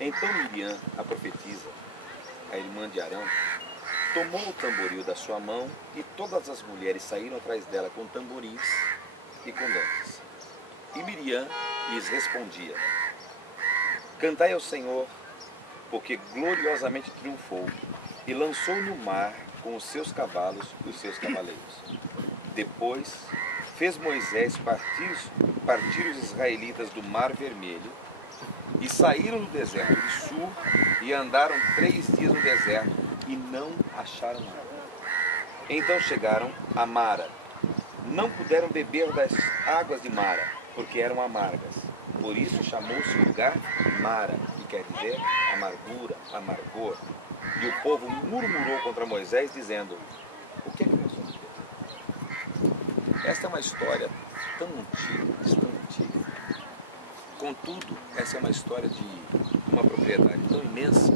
Então Miriam, a profetisa, a irmã de Arão, tomou o tamboril da sua mão e todas as mulheres saíram atrás dela com tamboris e com danças. E Miriam lhes respondia: cantai ao Senhor, porque gloriosamente triunfou e lançou no mar com os seus cavalos e os seus cavaleiros. Depois fez Moisés partir os israelitas do Mar Vermelho e saíram do deserto de Sur e andaram 3 dias no deserto e não acharam água. Então chegaram a Mara. Não puderam beber das águas de Mara, porque eram amargas. Por isso chamou-se o lugar Mara, que quer dizer amargura, amargor. E o povo murmurou contra Moisés, dizendo: o que é que nós vamos beber? Esta é uma história tão antiga, tão antiga. Contudo, essa é uma história de uma propriedade tão imensa,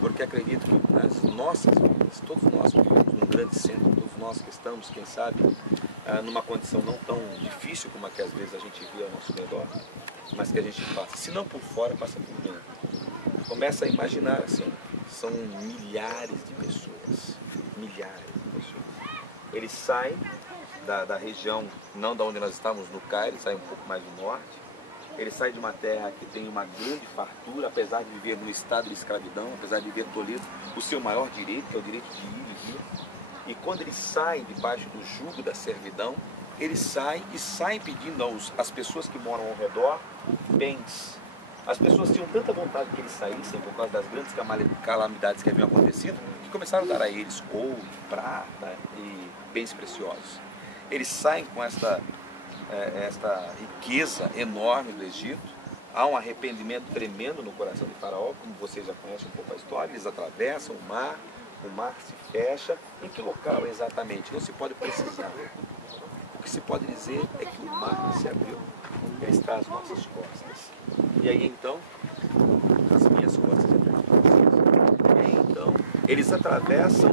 porque acredito que nas nossas vidas, todos nós vivemos num grande centro, todos nós que estamos, quem sabe, numa condição não tão difícil como a que às vezes a gente vê ao nosso redor, mas que a gente passa, se não por fora, passa por dentro. Começa a imaginar assim, são milhares de pessoas, milhares de pessoas. Eles saem da região, não da onde nós estamos, no Cairo, eles saem um pouco mais do norte. Ele sai de uma terra que tem uma grande fartura, apesar de viver no estado de escravidão, apesar de viver tolhido o seu maior direito, que é o direito de ir e vir. E quando eles saem debaixo do jugo da servidão, eles saem pedindo às pessoas que moram ao redor bens. As pessoas tinham tanta vontade que eles saíssem por causa das grandes calamidades que haviam acontecido, que começaram a dar a eles ouro, prata e bens preciosos. Eles saem com esta riqueza enorme do Egito. Há um arrependimento tremendo no coração de Faraó, como vocês já conhecem um pouco a história. Eles atravessam o mar se fecha. Em que local exatamente? Não se pode precisar. O que se pode dizer é que o mar se abriu. Ele está às nossas costas. E aí então, as minhas costas e as costas. E aí então, eles atravessam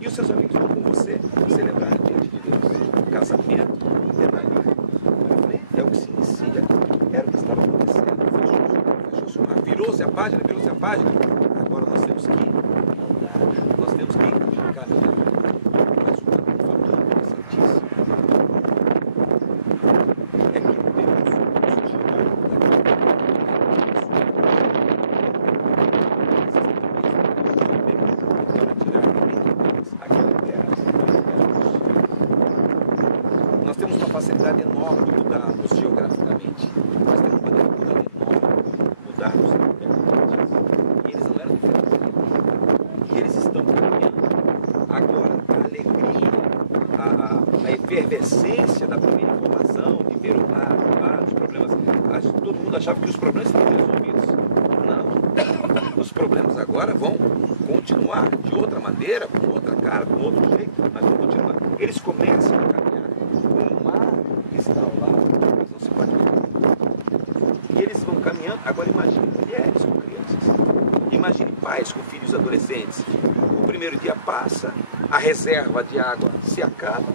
e seus amigos vão com você celebrar diante de Deus. O casamento é dali. É o que se inicia, era o que estava acontecendo. Fechou-se o mar. Virou-se a página. Agora nós temos que andar, nós temos que caminhar. Mas o fator interessantíssimo é que Deus nos tirou facilidade enorme de mudarmos geograficamente. Nós temos uma dificuldade enorme de mudarmos geograficamente. E eles não eram diferentes. E eles estão caminhando. Agora, a alegria, a efervescência da primeira informação, de ver o mar, os problemas. Todo mundo achava que os problemas estavam resolvidos. Não. Os problemas agora vão continuar de outra maneira, com outra cara, com outro jeito, mas vão continuar. Eles começam a caminhar. O mar está ao lado, mas não se pode ver. E eles vão caminhando. Agora imagine mulheres com crianças. Imagine pais com filhos adolescentes. O primeiro dia passa, a reserva de água se acaba,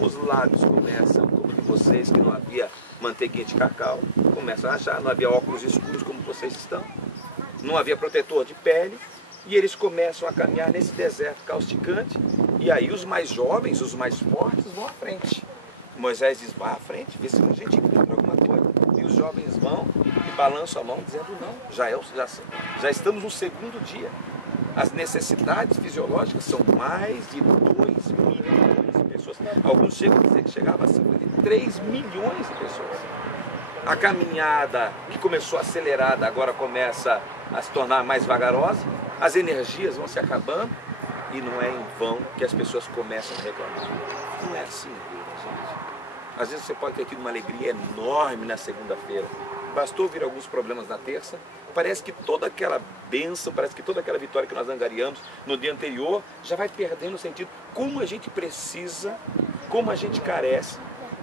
os lábios começam, como de vocês, que não havia manteiguinha de cacau, começam a achar, não havia óculos escuros como vocês estão, não havia protetor de pele, e eles começam a caminhar nesse deserto causticante, e aí os mais jovens, os mais fortes vão à frente. Moisés diz, vá à frente, vê se a gente encontra alguma coisa. E os jovens vão e balançam a mão dizendo, não, já estamos no segundo dia. As necessidades fisiológicas são mais de 2 milhões de pessoas. Alguns chegam a dizer que chegava a cifra de 3 milhões de pessoas. A caminhada que começou acelerada agora começa a se tornar mais vagarosa, as energias vão se acabando e não é em vão que as pessoas começam a reclamar. Não é assim, gente. Às vezes você pode ter tido uma alegria enorme na segunda-feira, bastou vir alguns problemas na terça, parece que toda aquela bênção, parece que toda aquela vitória que nós angariamos no dia anterior já vai perdendo o sentido. Como a gente precisa, como a gente carece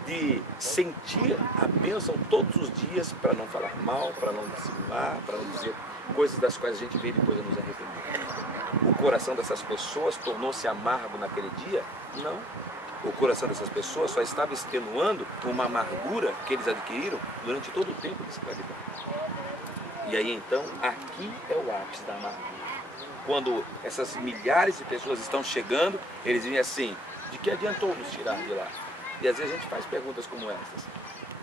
de sentir a bênção todos os dias para não falar mal, para não dissimular, para não dizer coisas das quais a gente vê depois de nos arrepender. O coração dessas pessoas tornou-se amargo naquele dia? Não. O coração dessas pessoas só estava extenuando uma amargura que eles adquiriram durante todo o tempo de escravidão. E aí então, aqui é o ápice da amargura. Quando essas milhares de pessoas estão chegando, eles dizem assim, de que adiantou nos tirar de lá? E às vezes a gente faz perguntas como essas.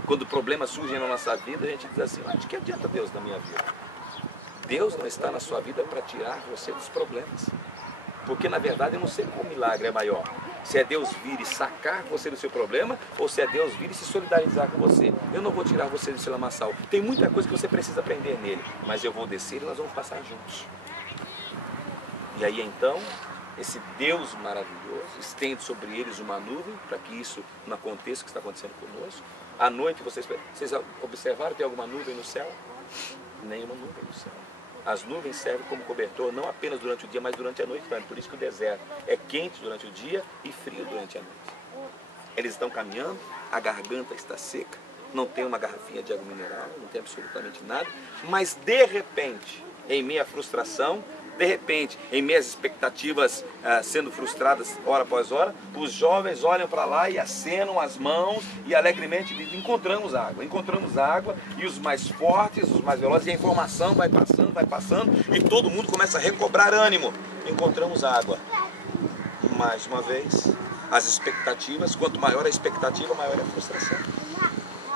Quando problemas surgem na nossa vida, a gente diz assim, de que adianta Deus na minha vida? Deus não está na sua vida para tirar você dos problemas. Porque na verdade eu não sei qual milagre é maior. Se é Deus vir e sacar você do seu problema, ou se é Deus vir e se solidarizar com você. Eu não vou tirar você do seu lamaçal. Tem muita coisa que você precisa aprender nele, mas eu vou descer e nós vamos passar juntos. E aí então, esse Deus maravilhoso estende sobre eles uma nuvem, para que isso não aconteça o que está acontecendo conosco. À noite, vocês observaram, tem alguma nuvem no céu? Nenhuma nuvem no céu. As nuvens servem como cobertor não apenas durante o dia, mas durante a noite também. Por isso que o deserto é quente durante o dia e frio durante a noite. Eles estão caminhando, a garganta está seca, não tem uma garrafinha de água mineral, não tem absolutamente nada, mas de repente, em meio à frustração, de repente, em meio às expectativas sendo frustradas hora após hora, os jovens olham para lá e acenam as mãos e alegremente dizem, encontramos água, e os mais fortes, os mais velozes, e a informação vai passando, e todo mundo começa a recobrar ânimo. Encontramos água. Mais uma vez, as expectativas, quanto maior a expectativa, maior é a frustração.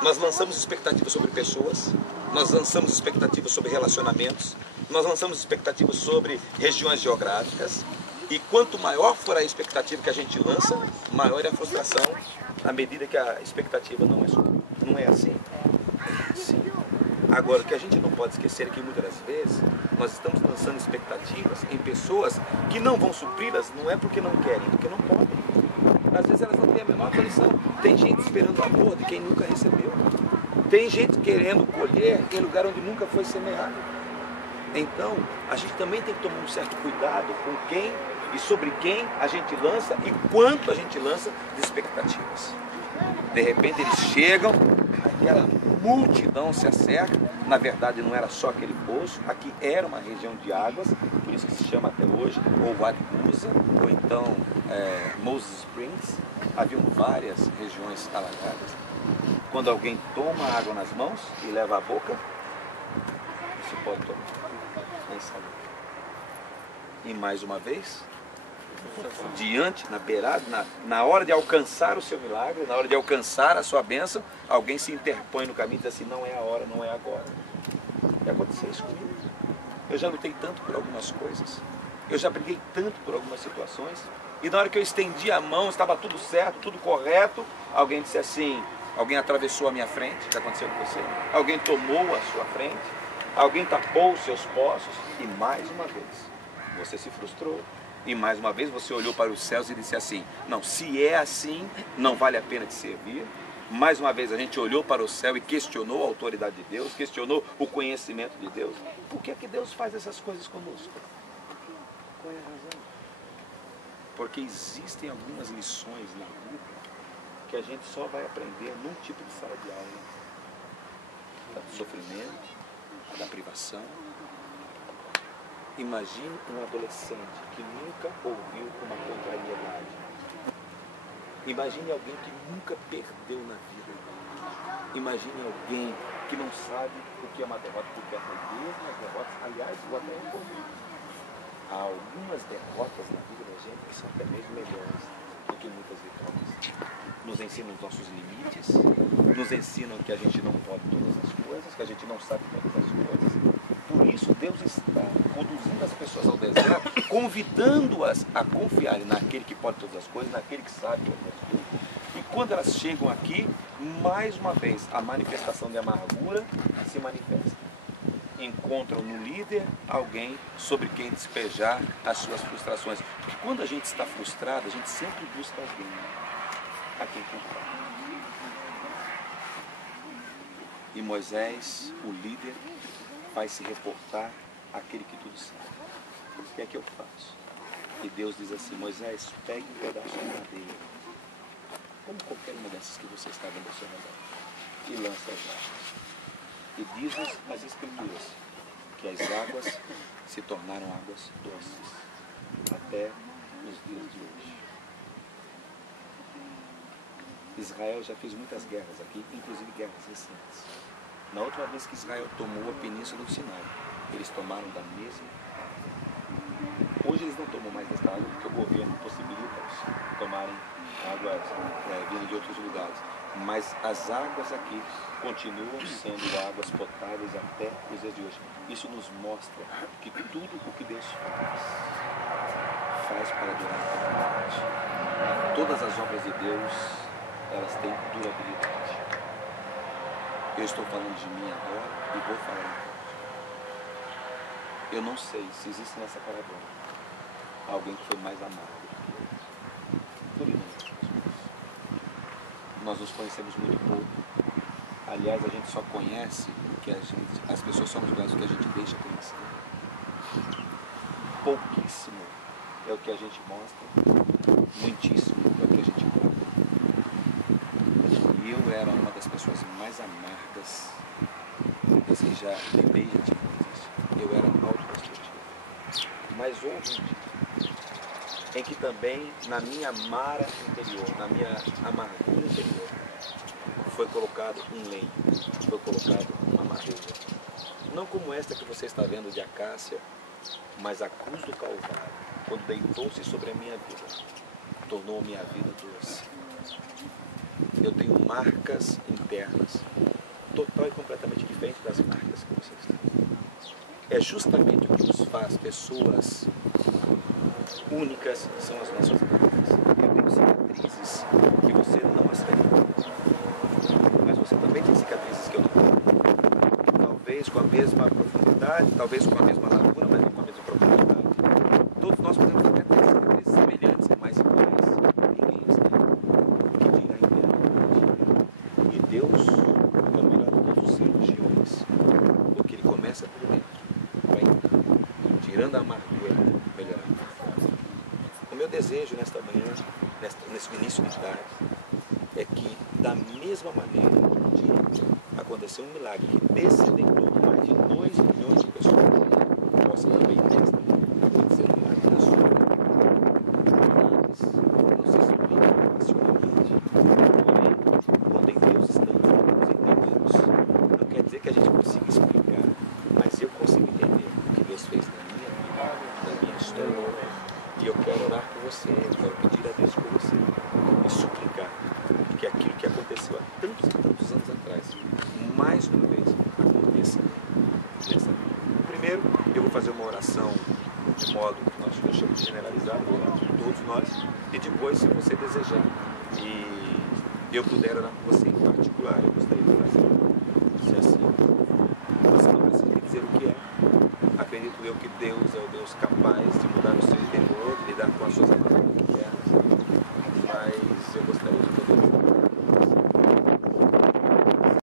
Nós lançamos expectativas sobre pessoas, nós lançamos expectativas sobre relacionamentos, nós lançamos expectativas sobre regiões geográficas, e quanto maior for a expectativa que a gente lança, maior é a frustração, à medida que a expectativa não é suprida. Não é assim? Sim. Agora, o que a gente não pode esquecer é que muitas das vezes nós estamos lançando expectativas em pessoas que não vão supri-las, não é porque não querem, porque não podem. Às vezes elas não têm a menor condição. Tem gente esperando amor de quem nunca recebeu. Tem gente querendo colher em lugar onde nunca foi semeado. Então, a gente também tem que tomar um certo cuidado com quem e sobre quem a gente lança e quanto a gente lança de expectativas. De repente eles chegam, aquela multidão se acerca, na verdade não era só aquele poço, aqui era uma região de águas, por isso que se chama até hoje, ou Wadi Musa, ou então Moses Springs. Haviam várias regiões alagadas. Quando alguém toma água nas mãos e leva à boca, você pode tomar, nem sabe. E mais uma vez, diante, na beirada, na hora de alcançar o seu milagre, na hora de alcançar a sua bênção, alguém se interpõe no caminho e diz assim, não é a hora, não é agora. E aconteceu isso comigo. Eu já lutei tanto por algumas coisas, eu já briguei tanto por algumas situações, e na hora que eu estendi a mão, estava tudo certo, tudo correto, alguém disse assim, alguém atravessou a minha frente, o que aconteceu com você? Alguém tomou a sua frente, alguém tapou os seus poços, e mais uma vez, você se frustrou. E mais uma vez você olhou para os céus e disse assim, não, se é assim, não vale a pena te servir. Mais uma vez a gente olhou para o céu e questionou a autoridade de Deus, questionou o conhecimento de Deus. Por que é que Deus faz essas coisas conosco? Qual é a razão? Porque existem algumas lições na vida que a gente só vai aprender num tipo de sala de aula. A do sofrimento, a da privação. Imagine um adolescente que nunca ouviu uma contrariedade. Imagine alguém que nunca perdeu na vida. Imagine alguém que não sabe o que é uma derrota, porque aprender nas derrotas, aliás, o até é. Há algumas derrotas na vida da gente que são até mesmo melhores do que muitas vitórias. nos ensinam os nossos limites, nos ensinam que a gente não pode todas as coisas, que a gente não sabe todas as coisas. Por isso, Deus está conduzindo as pessoas ao deserto, convidando-as a confiarem naquele que pode todas as coisas, naquele que sabe todas as coisas. E quando elas chegam aqui, mais uma vez, a manifestação de amargura se manifesta. Encontram no líder alguém sobre quem despejar as suas frustrações. Porque quando a gente está frustrado, a gente sempre busca alguém a quem culpar. E Moisés, o líder, vai se reportar àquele que tudo sabe. O que é que eu faço? E Deus diz assim: Moisés, pegue um pedaço de madeira, como qualquer uma dessas que você está vendo ao seu redor, e lance as águas. E diz-nos as Escrituras que as águas se tornaram águas doces até os dias de hoje. Israel já fez muitas guerras aqui, inclusive guerras recentes. Na última vez que Israel tomou a península do Sinai, eles tomaram da mesma água. Hoje eles não tomam mais desta água porque o governo possibilita tomarem águas vindo de outros lugares. Mas as águas aqui continuam sendo águas potáveis até os dias de hoje. Isso nos mostra que tudo o que Deus faz para durar a eternidade. Todas as obras de Deus, elas têm durabilidade. Eu estou falando de mim agora e vou falar agora. Eu não sei se existe nessa caravana alguém que foi mais amado do que eu. Por inúmeras razões. Nós nos conhecemos muito pouco. Aliás, a gente só conhece que as pessoas são os lugares que a gente deixa conhecer. Pouquíssimo é o que a gente mostra, muitíssimo é o que a gente conta. E eu era uma das pessoas mais amargas das que já tentei gente não. Eu era autodestrutivo. Mas houve um dia em que também na minha mara interior, na minha amargura interior, foi colocado um lenho, foi colocado uma madeira. Não como esta que você está vendo de acácia, mas a cruz do Calvário, quando deitou-se sobre a minha vida, tornou a minha vida doce. Eu tenho marcas internas, total e completamente diferentes das marcas que vocês têm. É justamente o que nos faz pessoas únicas, são as nossas marcas. Eu tenho cicatrizes que você não as tem. Mas você também tem cicatrizes que eu não tenho. Talvez com a mesma profundidade, talvez com a mesma largura, mas não com a mesma profundidade. Todos nós podemos até ter cicatrizes semelhantes, mas iguais. Ninguém as tem. Que dirá a eternidade. E Deus é o melhor de todos os cirurgiões, porque Ele começa por dentro, vai tirando a amargura, melhorando. O meu desejo nesta manhã, nesse início de tarde, é que da mesma maneira que aconteceu um milagre que descedentou mais de 2 milhões de pessoas, possa também nesta manhã acontecer um milagre na sua vida. Milagres não se explicam racionalmente. Porém, quando em Deus estamos, nós entendemos. Não quer dizer que a gente consiga explicar, mas eu consigo entender o que Deus fez na minha vida, na minha história. E eu quero orar por você, eu quero pedir a Deus por você e suplicar que aquilo que aconteceu há tantos e tantos anos atrás, mais uma vez, aconteça nessa vida. Primeiro, eu vou fazer uma oração de modo que nós deixamos de generalizar, todos nós, e depois, se você desejar e eu puder orar por você em particular, eu gostaria de fazer. Se assim, você não precisa me dizer o que é. Acredito eu que Deus é o Deus capaz de mudar o seu interior, lidar com as suas amarguras internas, mas eu gostaria de